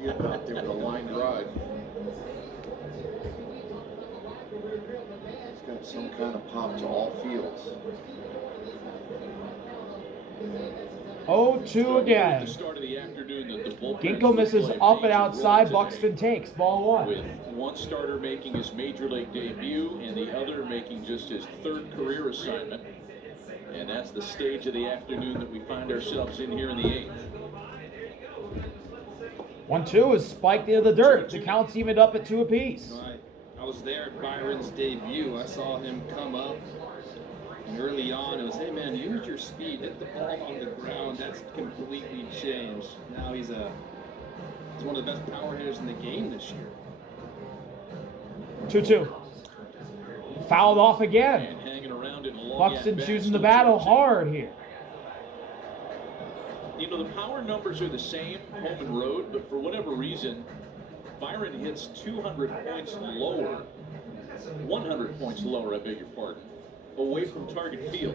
Out there with a line drive. He's got some kind of pop to all fields. 0-2 again. Ginkgo misses up and outside. Buxton takes ball one. With one starter making his major league debut and the other making just his third career assignment. And that's the stage of the afternoon that we find ourselves in here in the 8th. 1-2 is spiked into the dirt. The count's evened up at 2 apiece. I was there at Byron's debut. I saw him come up, and early on it was, hey man, use your speed, hit the ball on the ground. That's completely changed. Now he's one of the best power hitters in the game this year. 2-2. Fouled off again. And hanging around in a long Buxton choosing the battle hard here. You know, the power numbers are the same, home and road, but for whatever reason, Byron hits 200 points lower, 100 points lower, I beg your pardon, away from target field.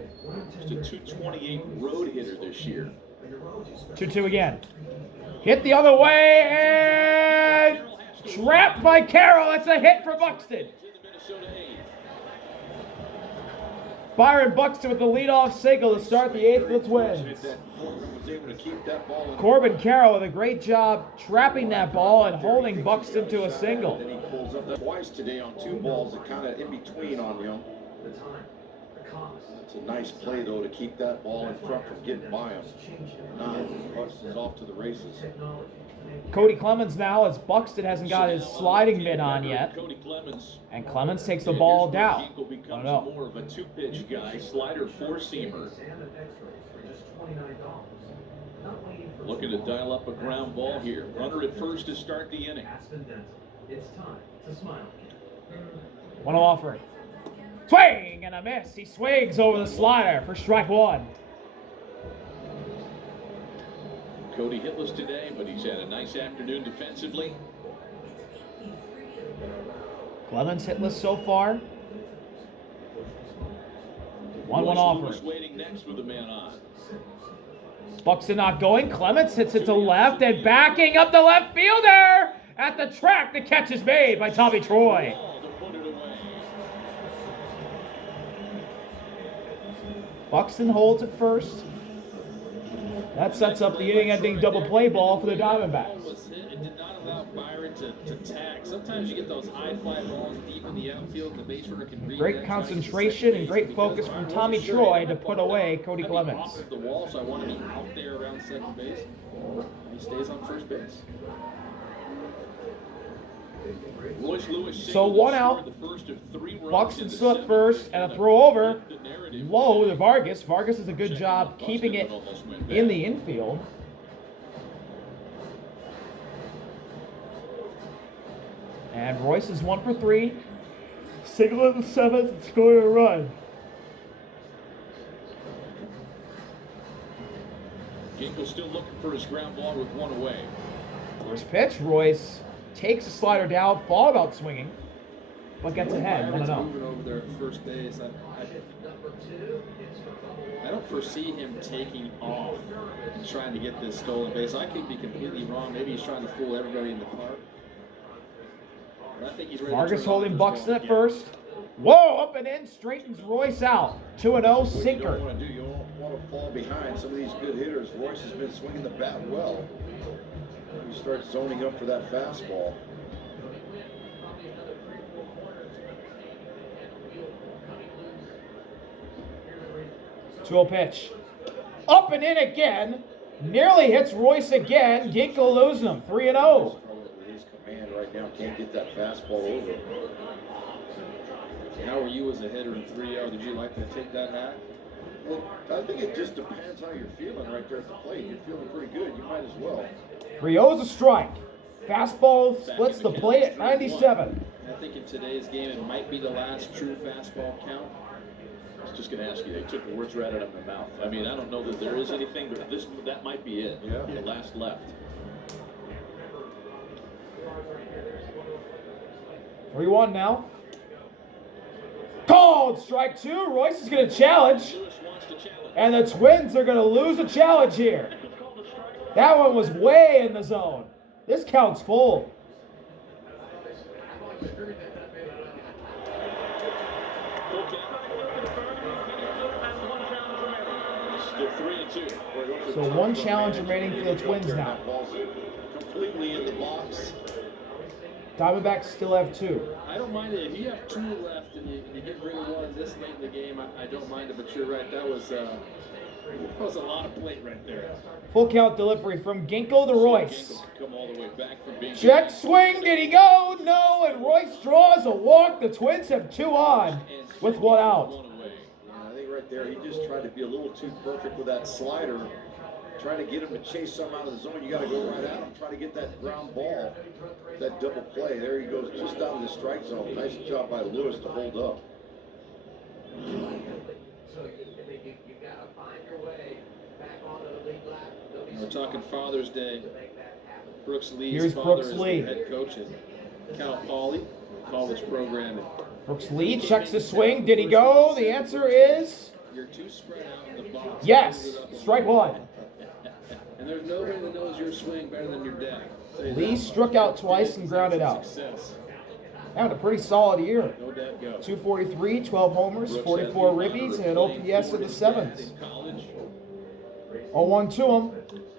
Just a 228 road hitter this year. 2-2 again. Hit the other way and trapped by Carroll. That's a hit for Buxton. Byron Buxton with the leadoff single to start the 8th with Twins. Corbin Carroll with a great job trapping that ball and holding Buxton to a single. Then he pulls up twice today on 2 balls that kind of in between on him. It's a nice play though to keep that ball in front from getting by him. Now Buxton's off to the races. Cody Clemens now, as Buxton hasn't got his sliding mitt on yet. And Clemens takes the ball down. Becomes more of a 2-pitch guy, slider 4-seamer. Looking to dial up a ground ball here. Runner at first to start the inning. One offering. Swing and a miss. He swings over the slider for strike 1. Cody hitless today, but he's had a nice afternoon defensively. Clemens hitless so far. 1-1 offering. Waiting next with the man on. Buxton not going. Clemens hits it to left and backing up the left fielder at the track. The catch is made by Tommy Troy. Buxton holds at first. That sets up the inning-ending double play ball for the Diamondbacks. It did not allow Byron to tag. Sometimes you get those high fly balls deep in the outfield. The base runner can read. Great concentration and great focus from Tommy Troy to put away Cody Clemens. Off of the wall, so I want to be out there around second base. He stays on first base. So 1 out. Buxton still at first and a throw over. Low to Vargas. Vargas does a good job keeping it in the infield. And Royce is 1 for 3. Single in the 7th and scoring a run. Ginkgo still looking for his ground ball with 1 away. First pitch, Royce takes the slider down, thought about swinging, but gets ahead. Moving over there at first base. I don't foresee him taking off and trying to get this stolen base. I could be completely wrong. Maybe he's trying to fool everybody in the park. But I think he's ready. Vargas holding Buxton at first. Whoa, up and in, straightens Royce out. 2-0 sinker. You don't want to do. You don't want to fall behind some of these good hitters. Royce has been swinging the bat well. You start zoning up for that fastball. Two-0 pitch. Up and in again. Nearly hits Royce again. Ginkgo losing him. 3-0. His command right now can't get that fastball over. How are you as a hitter in 3-0? Did you like to take that hack? Well, I think it just depends how you're feeling right there at the plate. You're feeling pretty good. You might as well. 3-0's a strike. Fastball splits the plate at 97. I think in today's game it might be the last true fastball count. I was just going to ask you, they took the words right out of my mouth. I mean, I don't know that there is anything, but that might be it. Yeah. The last left. 3-1 now. Called strike 2. Royce is going to challenge. And the Twins are going to lose a challenge here. That one was way in the zone. This count's full. Still 3-2. So one challenge remaining for the Twins now. Completely in the box. Diamondbacks still have 2. I don't mind it. If you have 2 left and you get rid of one this late in the game, I don't mind it. But you're right. That was a lot of plate right there. Full count delivery from Ginkle to Royce. Come all the way back from being Check swing. Did he go? No. And Royce draws a walk. The Twins have 2 on with 1 out. I think right there, he just tried to be a little too perfect with that slider. Trying to get him to chase some out of the zone. You got to go right at him. Try to get that ground ball, that double play. There he goes, just out of the strike zone. Nice job by Lewis to hold up. We're talking Father's Day. Brooks Lee's Here's father Brooks is Lee. the head coach at Cal Poly college programming. Brooks Lee checks the swing. Did he go? The answer is You're too spread out in the box. yes. Strike 1. And there's nobody that knows your swing better than your dad. Lee struck out twice and grounded out. Success. Having a pretty solid year. No doubt go. 243, 12 homers, 44 ribbies, and an OPS in the 7s. 0-1 to him.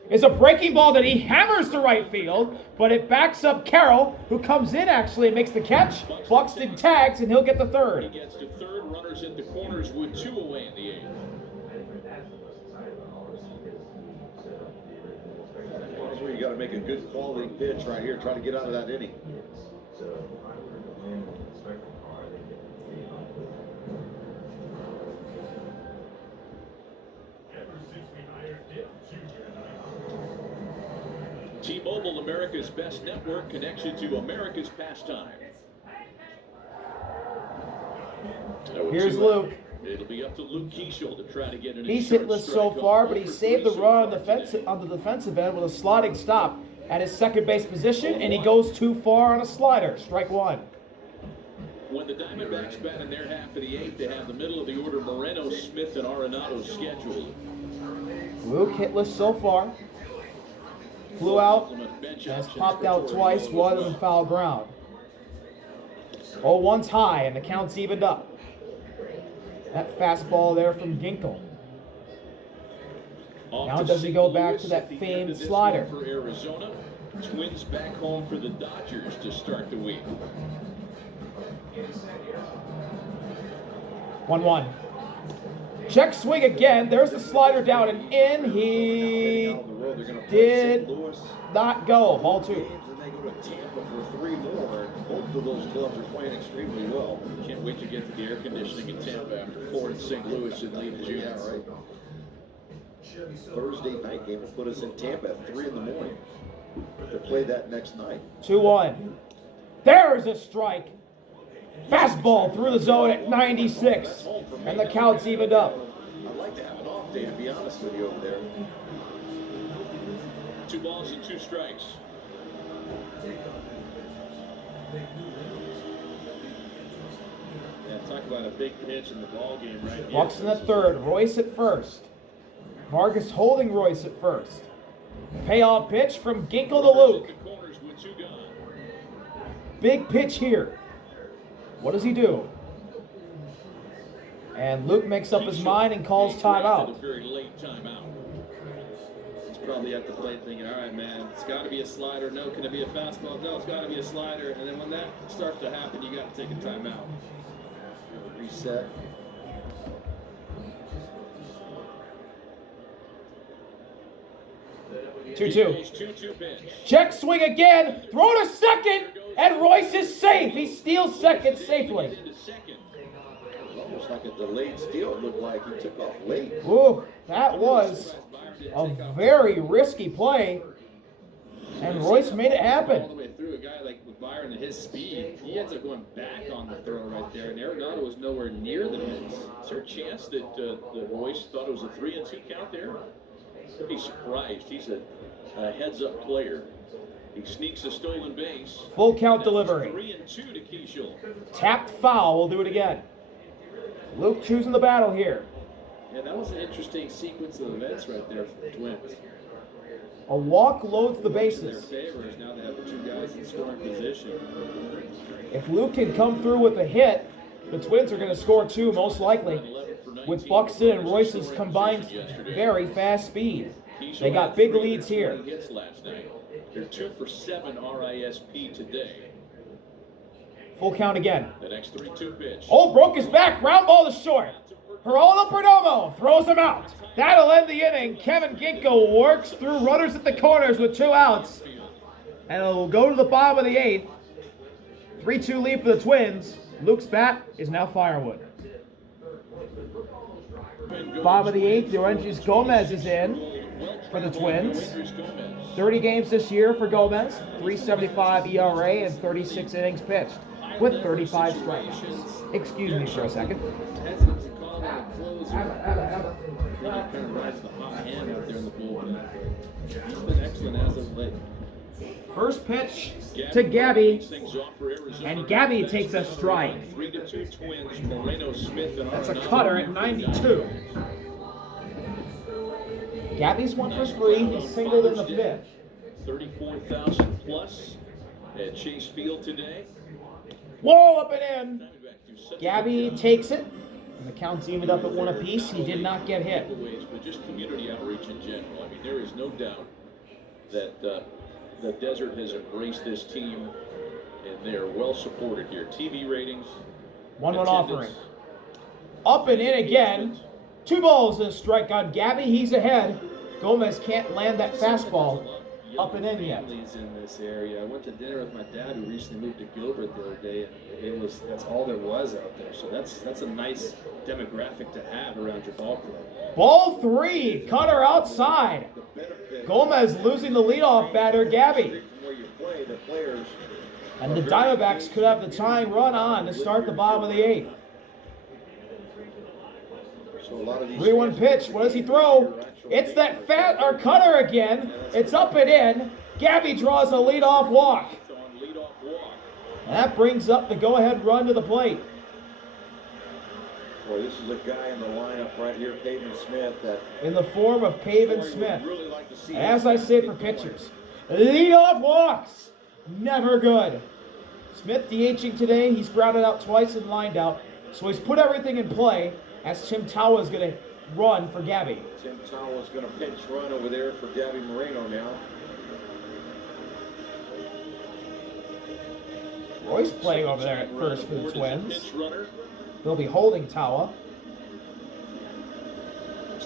It's a breaking ball that he hammers to right field, but it backs up Carroll, who comes in actually and makes the catch. Buxton tags, and he'll get the He 3rd. gets to 3rd, runners into corners with 2 away in the 8th. That's where you got to make a good quality pitch right here. Try to get out of that inning. T-Mobile, America's best network, connection to America's pastime. Here's Luke. It'll be up to Luke Keishel to try to get an He's insurance hitless so strike far, on but he over saved the 3 run so far on the defensive end with a sliding stop at his second base position, and he goes too far on a slider. Strike 1. When the Diamondbacks bat in their half of the 8th, they have the middle of the order Moreno, Smith, and Arenado scheduled. Luke hitless so far. Flew out, has popped out twice, one on foul ground. 0-1's high, and the count's evened up. That fastball there from Ginkle. Now does he go back to that famed slider? For Arizona, Twins back home for the Dodgers to start the week. 1-1. Check swing again. There's the slider down and in. He did not go. Ball 2. And they go to Tampa for 3 more. Both of those clubs are playing extremely well. Can't wait to get to the air conditioning in Tampa after 4 in St. Louis in late June. Yeah, right. Thursday night game will put us in Tampa at 3 in the morning to play that next night. 2-1. There's a strike. Fastball through the zone at 96. And the count's evened up. I'd like to have an off day, to be honest with you, over there. 2 balls and 2 strikes. Yeah, talk about a big pitch in the ball game right here. Buxton at 3rd. Royce at 1st. Vargas holding Royce at 1st. Payoff pitch from Ginkle to Luke. Into corners with 2 gone. Big pitch here. What does he do? And Luke makes up his mind and calls timeout. A very late timeout. He's probably at the plate thinking, all right, man, it's got to be a slider. No, can it be a fastball? No, it's got to be a slider. And then when that starts to happen, you got to take a timeout. Reset. Two. 2-2 pitch. Check swing again. Throw to second. And Royce is safe. He steals second safely. Into second. Almost like a delayed steal, it looked like. He took off late. Ooh, that was a very risky play. And Royce made it All the happen. way through. A guy like with Byron at his speed, he ends up going back on the throw right there. And Arenado was nowhere near the miss. Is there a chance that the Royce thought it was a 3-2 count there? I'd be surprised. He's a heads-up player. He sneaks a stolen base. Full count delivery. 3-2 to Keishel. Tapped foul. We'll do it again. Luke choosing the battle here. Yeah, that was an interesting sequence of events right there for the Twins. A walk loads the In their bases. favor is now they have 2 guys in scoring position. If Luke can come through with a hit, the Twins are going to score 2 most likely. With Buxton and Royce's combined very fast speed. They got big leads here. They're 2 for 7 RISP today. Full count again. The next 3-2 pitch. Oh, broke his back. Ground ball to short. Geraldo Perdomo throws him out. That'll end the inning. Kevin Ginko works through runners at the corners with 2 outs. And it'll go to the bottom of the 8th. 3-2 lead for the Twins. Luke's bat is now firewood. Bottom of the 8th, Yoenis Gomez is in for the Twins. 30 games this year for Gomez. 3.75 ERA and 36 innings pitched with 35 strikeouts. Excuse me for a second. Hesitant to call him a closer. He kind of rides the hot hand out there in the bullpen. He's been excellent as of late. First pitch to Gabby, and Gabby takes a strike. 3-2 Twins. Moreno Smith and That's a cutter at 92. Gabby's 1 for 3. He singled in the 5th. 34,000 plus at Chase Field today. Whoa, up and in. Gabby takes it, and the count's evened up at 1 apiece. He did not get hit. But just community outreach in general. I mean, there is no doubt that the Desert has embraced this team, and they are well supported here. TV ratings, 1-1 offering. Up and in again. 2 balls and a strike on Gabby. He's ahead. Gomez can't land that fastball up and in yet. Families in this area. I went to dinner with my dad, who recently moved to Gilbert the other day, and that's all there was out there. So that's a nice demographic to have around your ball club. Ball 3, cutter outside. Gomez losing the leadoff batter, Gabby. And the Diamondbacks could have the tying run on to start the bottom of the 8th. 3-1 pitch. What does he throw? It's that cutter again. It's up and in. Gabby draws a leadoff walk. And that brings up the go-ahead run to the plate. Boy, this is a guy in the lineup right here, Pavin Smith, that in the form of Pavin Smith. really like to see. As I say for pitchers, leadoff walks, never good. Smith DHing today. He's grounded out twice and lined out. So he's put everything in play as Tim Tawa is going to run for Gabby. Tim Tawa is going to pinch run over there for Gabby Moreno now. Royce playing over there at first for the Twins. They'll be holding Tawa.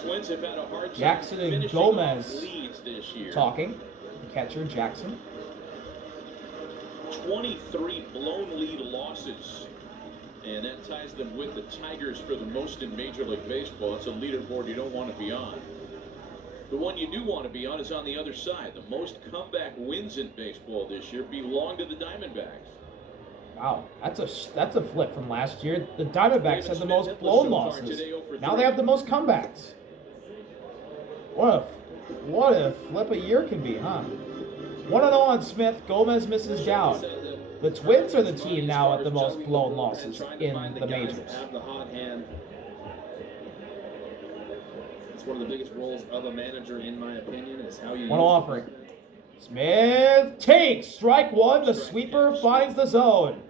Twins have had a hard time Jackson and finishing Gomez off leads this year. talking. The catcher, Jackson. 23 blown lead losses. And that ties them with the Tigers for the most in Major League Baseball. It's a leaderboard you don't want to be on. The one you do want to be on is on the other side. The most comeback wins in baseball this year belong to the Diamondbacks. Wow, that's a flip from last year. The Diamondbacks had the most blown losses. Now they have the most comebacks. What a flip a year can be, huh? 1-0 on Smith. Gomez misses down. The Twins are the team now at the most blown losses in the majors. The hot hand. It's one of the biggest roles of a manager, in my opinion, is how you. 1-0 offering. Smith takes strike 1. The sweeper finds the zone.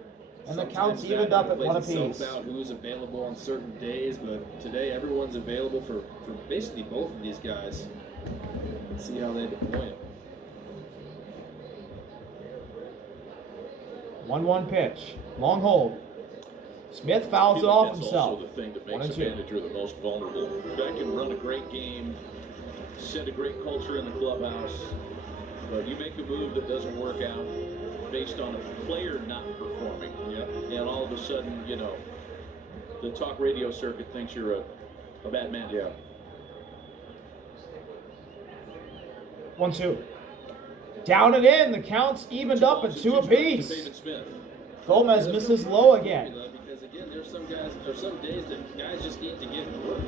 And the count's evened up at 1 apiece. Out who's available on certain days, but today everyone's available for basically both of these guys. Let's see how they deploy it. 1-1 pitch. Long hold. Smith fouls it off himself. That's also the thing that makes a manager the most vulnerable. That can run a great game, set a great culture in the clubhouse, but you make a move that doesn't work out based on a player not performing. Yep. And all of a sudden, you know, the talk radio circuit thinks you're a bad man. Yeah. 1-2. Down and in. The count's evened up at 2 apiece. Gomez misses low again. Because again, there's some days that guys just need to get work.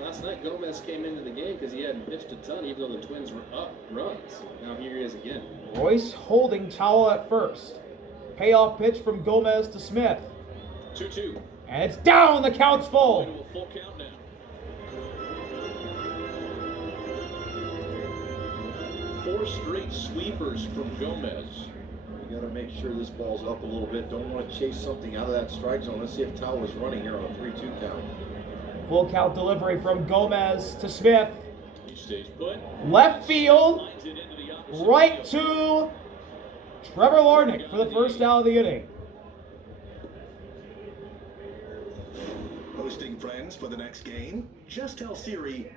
Last night, Gomez came into the game because he hadn't pitched a ton, even though the Twins were up runs. Now here he is again. Royce holding Towel at first. Payoff pitch from Gomez to Smith. 2-2. And it's down. The count's full. Into a full count now. 4 straight sweepers from Gomez. You got to make sure this ball's up a little bit. Don't want to chase something out of that strike zone. Let's see if Tao is running here on a 3-2 count. Full count delivery from Gomez to Smith. He stays put. Left field. Lines it into the opposite Right field. to Trevor Larnach for the first out of the inning. Hosting friends for the next game? Just tell Siri,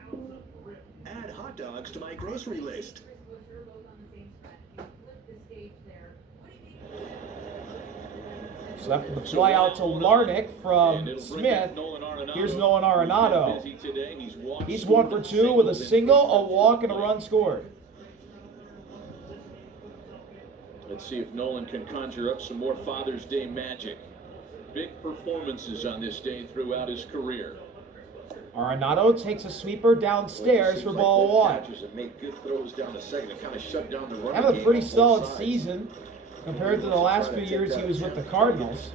add hot dogs to my grocery list. So after the fly out to Larnach from Smith, here's Nolan Arenado. He's 1 for 2 with a single, a walk, and a run scored. Let's see if Nolan can conjure up some more Father's Day magic. Big performances on this day throughout his career. Arenado takes a sweeper downstairs for ball 1. Catchers have made good throws down to second and kind of shut down the run. Having a pretty solid season compared to the last few years he was with the Cardinals.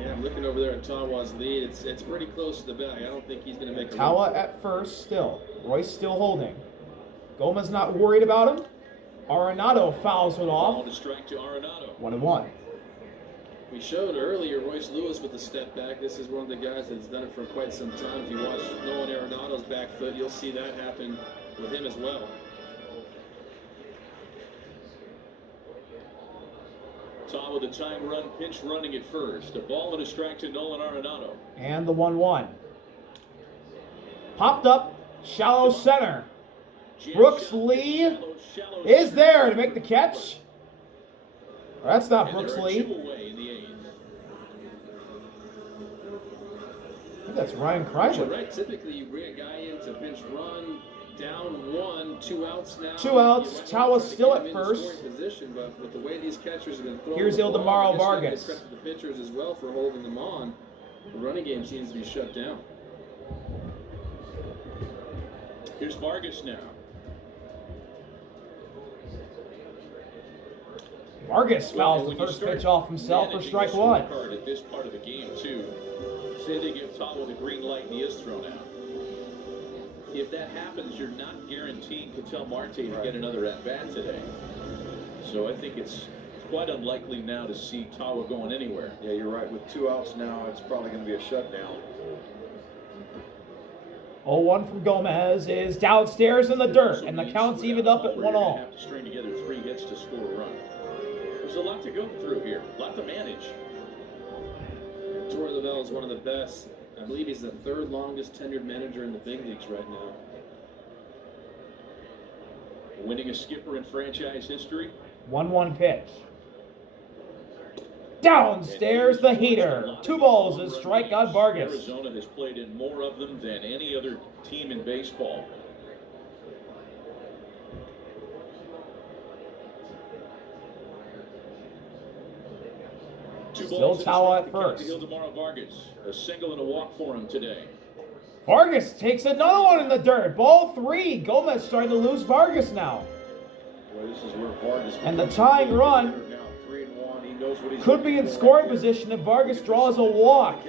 Yeah, I'm looking over there at Tawa's lead. It's pretty close to the bag. I don't think he's going to make a Tawa at first still. Royce still holding. Gomez not worried about him. Arenado fouls it Ball off. to strike to Arenado. 1-1. We showed earlier Royce Lewis with the step back. This is one of the guys that's done it for quite some time. If you watch Nolan Arenado's back foot, you'll see that happen with him as well. Tawa, the time run, pinch running at first. A ball and a strike to Nolan Arenado. And the 1-1. Popped up, shallow center. Brooks Lee is there to make the catch. That's not Brooks Lee. I think that's Ryan Kreidler. Right. Typically, you bring a guy in to pinch run, down 1, 2 outs now. 2 outs. Tawa's still at first. Position, but with the way these catchers have been throwing Here's the ball, Ildemaro I guess Vargas. they credit the pitchers as well for holding them on. The running game seems to be shut down. Here's Vargas now. Vargas fouls the first pitch off himself for strike 1. At this part of the game, too. Say they give Tawa the green light and he is thrown out. If that happens, you're not guaranteeing Ketel Marte to get another at-bat today. So I think it's quite unlikely now to see Tawa going anywhere. Yeah, you're right. With 2 outs now, it's probably going to be a shutdown. 0-1 from Gomez is downstairs in the dirt, and the count's evened up at 1-all. You're going to have to string together 3 hits to score a run. There's a lot to go through here, a lot to manage. Torre Lavelle is one of the best. I believe he's the 3rd longest tenured manager in the big leagues right now. Winning a skipper in franchise history. 1-1 pitch. Downstairs the heater. 2 balls and strike on Vargas. Arizona has played in more of them than any other team in baseball. Still Tawa at first. Ildemaro Vargas, a single and a walk for him today. Vargas takes another one in the dirt. Ball 3. Gomez starting to lose Vargas now. Well, this is where Vargas And the tying run now 3-1. He knows what he's could be in looking for. scoring position if Vargas draws a walk.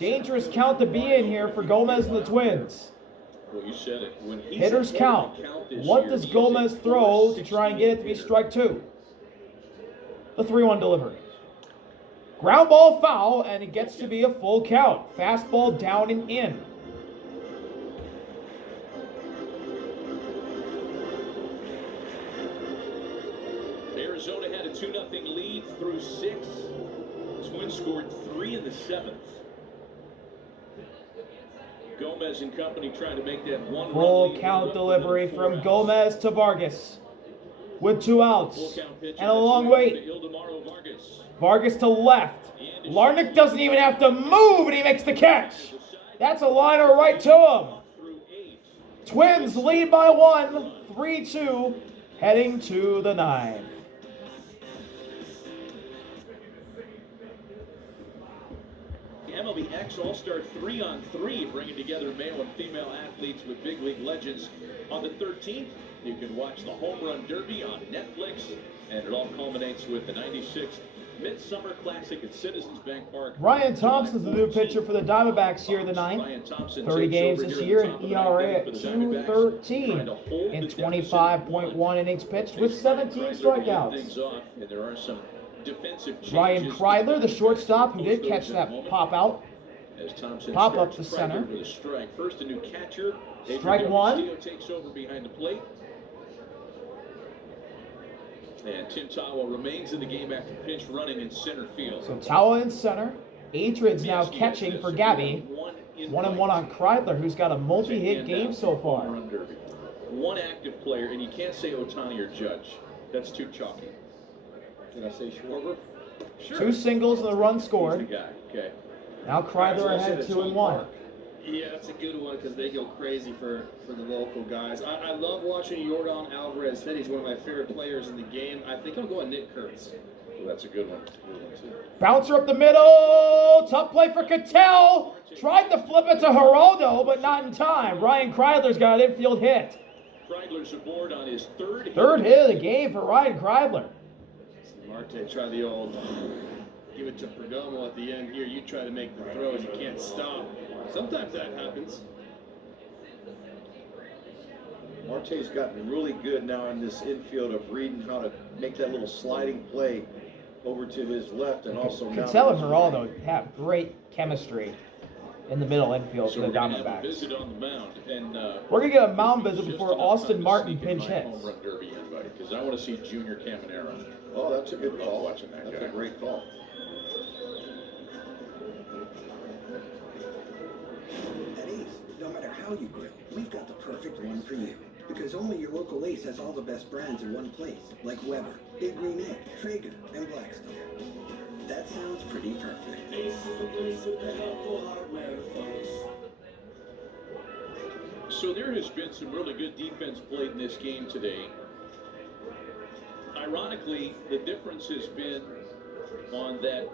Dangerous count to be in here for Gomez and the Twins. Well, you said it. When he's Hitters at count. the count this What year, does he is Gomez a throw to try and get it to be hitter. strike 2? The 3-1 delivery. Ground ball foul, and it gets to be a full count. Fastball down and in. Arizona had a 2-0 lead through 6. Twins scored 3 in the 7th. Gomez and company trying to make that 1-run Full lead count up to delivery another 4 from outs. Gomez to Vargas. With 2 outs Full count pitch and a long to wait. Ildemaro Vargas. Vargas to left. Larnach doesn't even have to move, and he makes the catch. That's a liner right to him. Through 8. Twins lead by 1, 3-2, heading to the 9th. The MLB All-Star 3-on-3 bringing together male and female athletes with big league legends. On the 13th, you can watch the Home Run Derby on Netflix, and it all culminates with the 96th Midsummer Classic at Citizens Bank Park. Ryan Thompson's the new pitcher for the Diamondbacks here in the ninth. 30 games this year, an ERA at 2.13 in 25.1 innings pitched with 17 strikeouts. And there are some defensive Ryan Kreidler, the shortstop, who did catch that pop out. As Thompson Pop up starts to center. with a strike. First, a new catcher. Strike one. Castillo takes over behind the plate. And Tim Tawa remains in the game after pinch running in center field. So Tawa in center. Adrian's now catching for Gabby. 1-1 on Kreidler, who's got a multi-hit game so far. One active player, and you can't say Ohtani or Judge. That's too chalky. Did I say Schwarber? Sure. 2 singles and a run He's the scored. guy. Okay. Now Kreidler ahead 2-1. Yeah, that's a good one because they go crazy for the local guys. I love watching Jordan Alvarez hit. He's one of my favorite players in the game. I think I'm going Nick Kurtz. Well, that's a good one. Too. Bouncer up the middle. Tough play for Cattell. Tried to flip it to Geraldo, but not in time. Ryan Kreidler's got an infield hit. Kreidler's aboard on his third hit of the game for Ryan Kreidler. Marte try the old give it to Perdomo at the end here. You try to make the throws. You can't stop. Sometimes that happens. Marte's gotten really good now in this infield of reading how to make that little sliding play over to his left and also now. Cattell and Geraldo have great chemistry in the middle infield for the Diamondbacks. Visit on the mound, and we're going to get a mound visit before Austin Martin pinch hits. Home run derby invite because I want to see Junior Caminero. Oh, that's a good call. Watching that That's guy. a great call. At Ace, no matter how you grill, we've got the perfect one for you. Because only your local Ace has all the best brands in one place, like Weber, Big Green Egg, Traeger, and Blackstone. That sounds pretty perfect. Ace is the place with the helpful hardware, folks. So there has been some really good defense played in this game today. Ironically, the difference has been on that,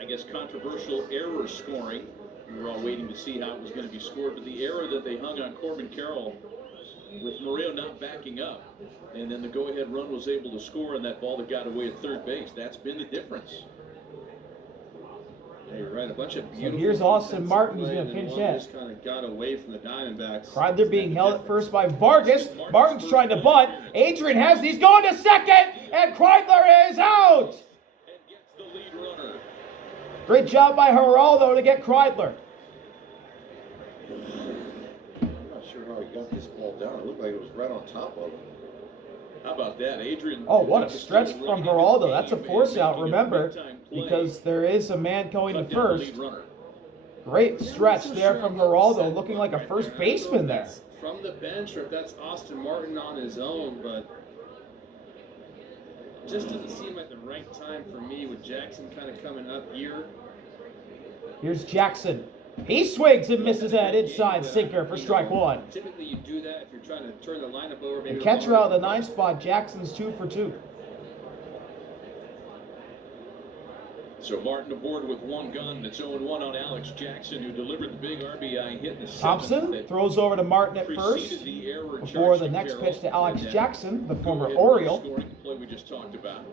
I guess, controversial error scoring. We were all waiting to see how it was going to be scored, but the error that they hung on Corbin Carroll with Murillo not backing up, and then the go-ahead run was able to score, and that ball that got away at third base, that's been the difference. Yeah, you're right. A bunch of So beautiful. here's Austin defensive Martin, who's play, going to and pinch one hit. just kind of got away from the Diamondbacks. Kreidler being held at first by Vargas. Martin's trying to bunt. Adrian has these going to second, and Kreidler is out. And gets the lead runner. Great job by Geraldo to get Kreidler. I'm not sure how he got this ball down. It looked like it was right on top of him. How about that, Adrian? Oh, what a stretch from Geraldo. That's a force out, remember, because there is a man going to first. Great stretch there from Geraldo, looking like a first baseman there. From the bench, or if that's Austin Martin on his own, but it just doesn't seem like the right time for me with Jackson kind of coming up here. Here's Jackson. He swings and misses that inside sinker for strike one. Typically you do that if you're trying to turn the lineup over. The catcher out of the 9th spot, Jackson's 2 for 2. So Martin aboard with one gun. It's 0-1 on Alex Jackson, who delivered the big RBI hit in the Thompson throws over to Martin at first before the next pitch to Alex Jackson, the former Oriole. Scoring play we just talked about.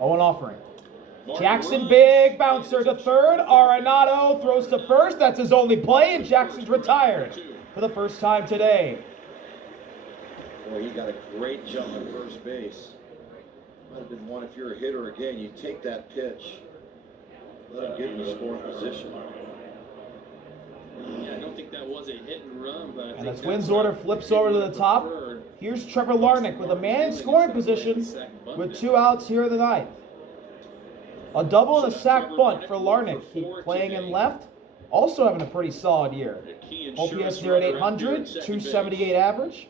Owen offering. Jackson, big bouncer to third. Arenado throws to first. That's his only play, and Jackson's retired for the first time today. Boy, he got a great jump at first base. Might have been one if you're a hitter again. You take that pitch, let him get in the scoring position. Yeah, I don't think that was a hit and run, but I And think as Wynn's order flips over to the top, here's Trevor Larnach with a man in scoring position with 2 outs here in the 9th. A double and a sack bunt for Larnach. Keep playing in left. Also having a pretty solid year. OPS near at 800, 278 average.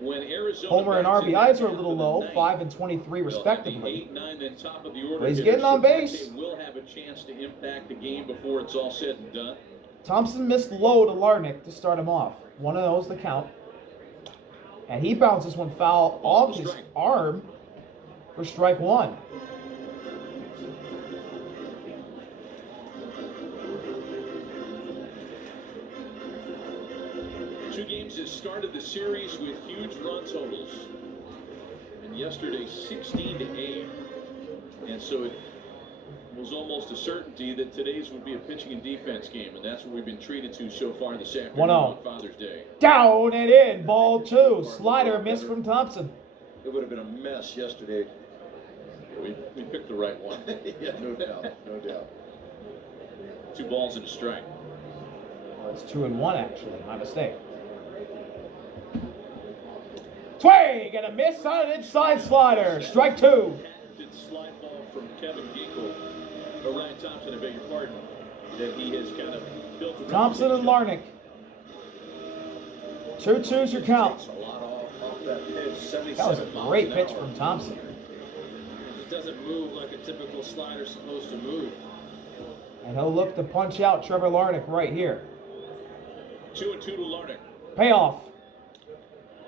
Homer and RBIs are a little low, 5 and 23 respectively. But he's getting on base. Will have a chance to impact the game before it's all said and done. Thompson missed low to Larnach to start him off. One of those the count. And he bounces one foul off his arm for strike one. Two games that started the series with huge run totals. And yesterday, 16-8. And so it was almost a certainty that today's would be a pitching and defense game. And that's what we've been treated to so far this afternoon 1-0. on Father's Day. Down and in. Ball 2. Slider missed from Thompson. It would have been a mess yesterday. We picked the right one. Yeah, no doubt, no doubt. 2 balls and a strike. Well, it's 2-1 actually. My mistake. Swing and a miss on an inside slider. Strike 2. Did slide ball from Kevin Ginkel, or Ryan Thompson, I beg your pardon, that he has kind of built a Thompson and Larnach. 2-2's your count. Takes a lot off that pitch. 77 That was a miles great an pitch hour. from Thompson. It doesn't move like a typical slider's supposed to move. And he'll look to punch out Trevor Larnach right here. 2-2 to Larnach. Payoff.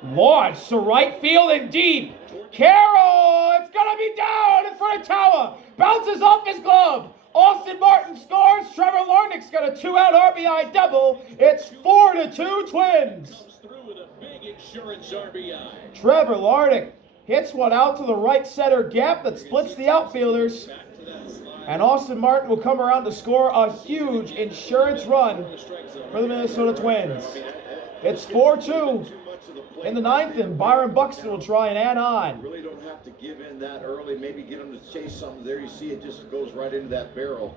Launch to right field and deep. Carroll, it's going to be down in front of Tower. Bounces off his glove. Austin Martin scores. Trevor Larnach's got a 2-out RBI double. It's 4-2 Twins. Comes through with a big insurance RBI. Trevor Larnach hits one out to the right center gap that splits the outfielders. Back to that slider. And Austin Martin will come around to score a huge insurance run The strike zone. for the Minnesota Twins. It's 4-2 in the 9th, and Byron Buxton will try and add on. Really don't have to give in that early. Maybe get him to chase something. There you see it just goes right into that barrel.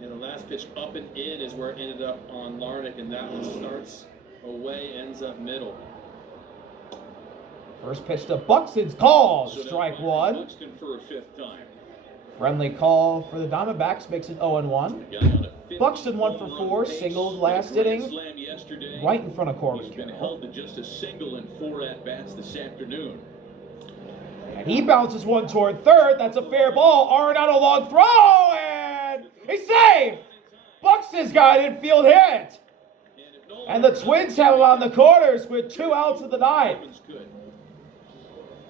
And the last pitch up and in is where it ended up on Larnach, and that one starts away, ends up middle. First pitch to Buxton's call. So now Strike 1. Buxton for a 5th time. Friendly call for the Diamondbacks makes it 0-1. Guy on a 5th Buxton 1 for home 4, run pace singled with last a grand inning, slam yesterday. right in front of Corbin He's been Carroll. held to just a single in 4 at-bats this afternoon. And he bounces one toward third. That's a fair ball. Arenado long throw, and he's safe. Buxton's got an infield hit. And the Twins have him on the corners with 2 outs of the 9th. Good.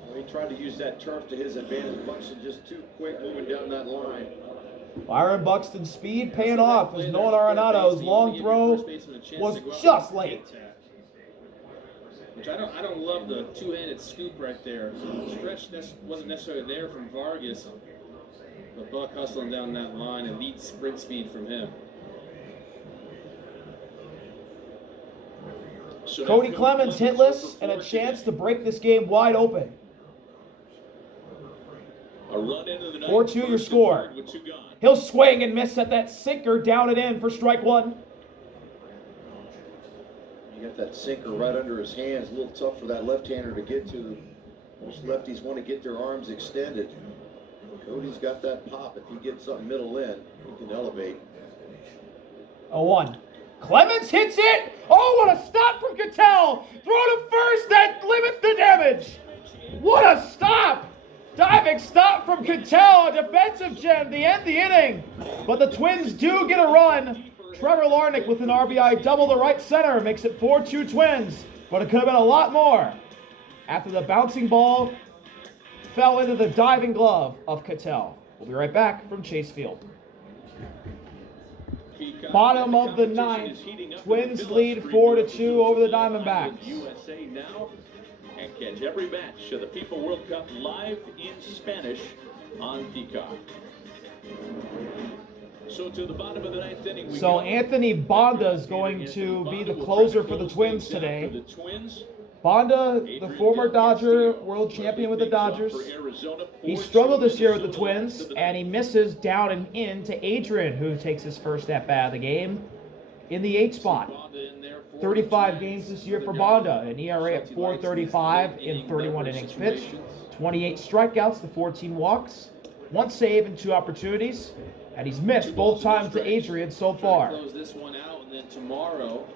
Well, he tried to use that turf to his advantage. Buxton just too quick moving down that line. Byron Buxton's speed paying off as Nolan Arenado's long throw was just late. Which I don't love the two-handed scoop right there. Stretch wasn't necessarily there from Vargas, but Buck hustling down that line, elite sprint speed from him. So Cody now Clemens hitless and a chance to break this game wide open. A run into the 4-2 your score. with 2 gone. He'll swing and miss at that sinker down and in for strike 1. You got that sinker right under his hands. A little tough for that left-hander to get to. Most lefties want to get their arms extended. Cody's got that pop. If he gets something middle in, he can elevate. 0-1. Clemens hits it. Oh, what a stop from Cattell. Throw to first. That limits the damage. What a stop. Diving stop from Cattell. A defensive gem to end the inning. But the Twins do get a run. Trevor Larnach with an RBI double to right center makes it 4-2 Twins. But it could have been a lot more after the bouncing ball fell into the diving glove of Cattell. We'll be right back from Chase Field. Bottom of the 9th, Twins lead 4-2 over the Diamondbacks. USA now, and catch every match of the FIFA World Cup live in Spanish on Peacock. So to the bottom of the 9th inning we So go. Anthony Bonda is going to be the closer for the Twins today. For the Twins, Bonda, the former Dodger world champion with the Dodgers. He struggled this year with the Twins, and he misses down and in to Adrian, who takes his first at-bat of the game in the 8th spot. 35 games this year for Bonda, an ERA at 4.35 in 31 innings pitched, 28 strikeouts to 14 walks, 1 save and 2 opportunities, and he's missed both times to Adrian so far. Close this one out, and then tomorrow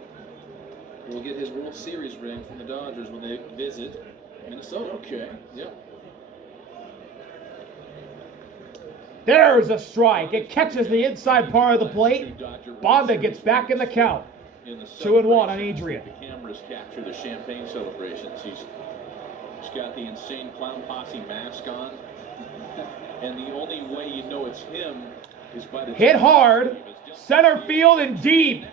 we'll get his World Series ring from the Dodgers when they visit Minnesota. Okay. Yeah. There's a strike. It catches the inside part of the plate. Bonda gets back in the count. 2-1 on Adrian. The cameras capture the champagne celebrations. He's got the insane clown posse mask on, and the only way you know it's him is by the Hit hard, center field and deep.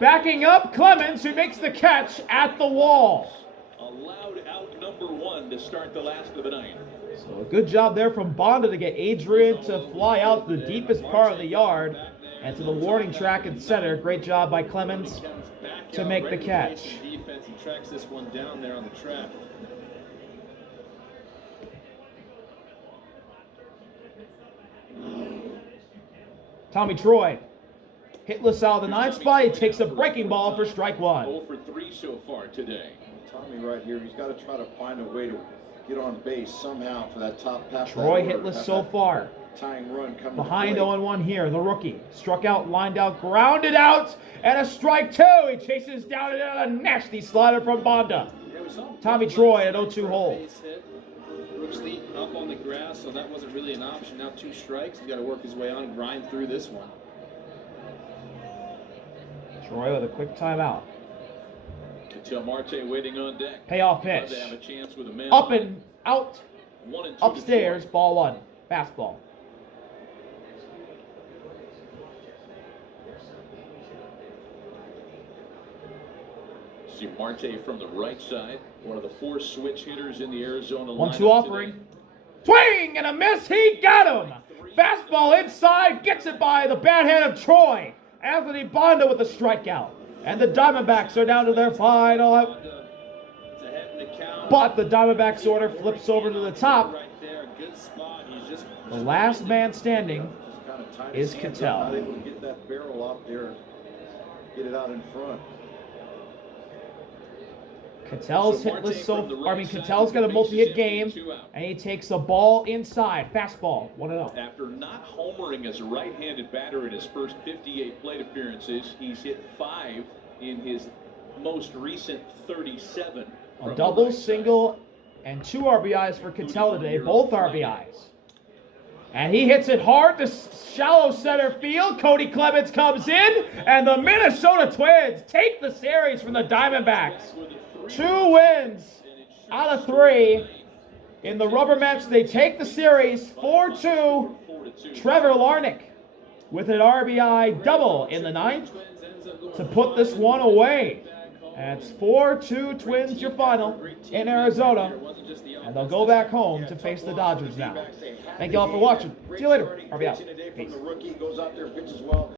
Backing up, Clemens, who makes the catch at the wall. Allowed out number 1 to start the last of the ninth. So a good job there from Bonda to get Adrian to fly out to the deepest part of the yard and to the warning track in center. Great job by Clemens to make the catch. Defense and tracks this one down there on the track. Tommy Troy, hitless out of the 9th spot. He takes a breaking ball for strike 1. 0 for 3 so far today. Tommy right here, he's got to try to find a way to get on base somehow for that top half. Troy hitless so far. Tying run coming Behind to 0-1 here, the rookie. Struck out, lined out, grounded out, and a strike 2. He chases down and a nasty slider from Bonda. Tommy Troy at 0-2 hole. Brooks Lee up on the grass, so that wasn't really an option. Now 2 strikes. He's got to work his way on and grind through this one. Troy with a quick timeout. Until Marte waiting on deck. Payoff pitch. They have a chance with a man. Up and out, 1 and 2 upstairs, ball 1. Fastball. See Marte from the right side, one of the 4 switch hitters in the Arizona lineup 1-2 offering. today. Swing and a miss. He got him. Fastball inside. Gets it by the bad hand of Troy. Anthony Bonda with a strikeout. And the Diamondbacks are down to their final. It's ahead in the count. But the Diamondbacks order flips over to the top. Right there, good spot. He's just The last man standing kind of tied is his hands Cattell. up, not able to get that barrel out there, get it out in front. Cattell's hitless Cattell's got a multi-hit game, and he takes a ball inside. Fastball, 1-0. After not homering as a right-handed batter in his first 58 plate appearances, he's hit 5 in his most recent 37. A double, single, and 2 RBIs for Cattell today, both RBIs. And he hits it hard to shallow center field. Cody Clemens comes in, and the Minnesota Twins take the series from the Diamondbacks. 2 wins out of 3 in the rubber match. They take the series 4-2. Trevor Larnach with an RBI double in the 9th to put this one away. That's 4-2 Twins, your final in Arizona. And they'll go back home to face the Dodgers now. Thank you all for watching. See you later. RBI. Peace. The rookie goes out there, pitches well.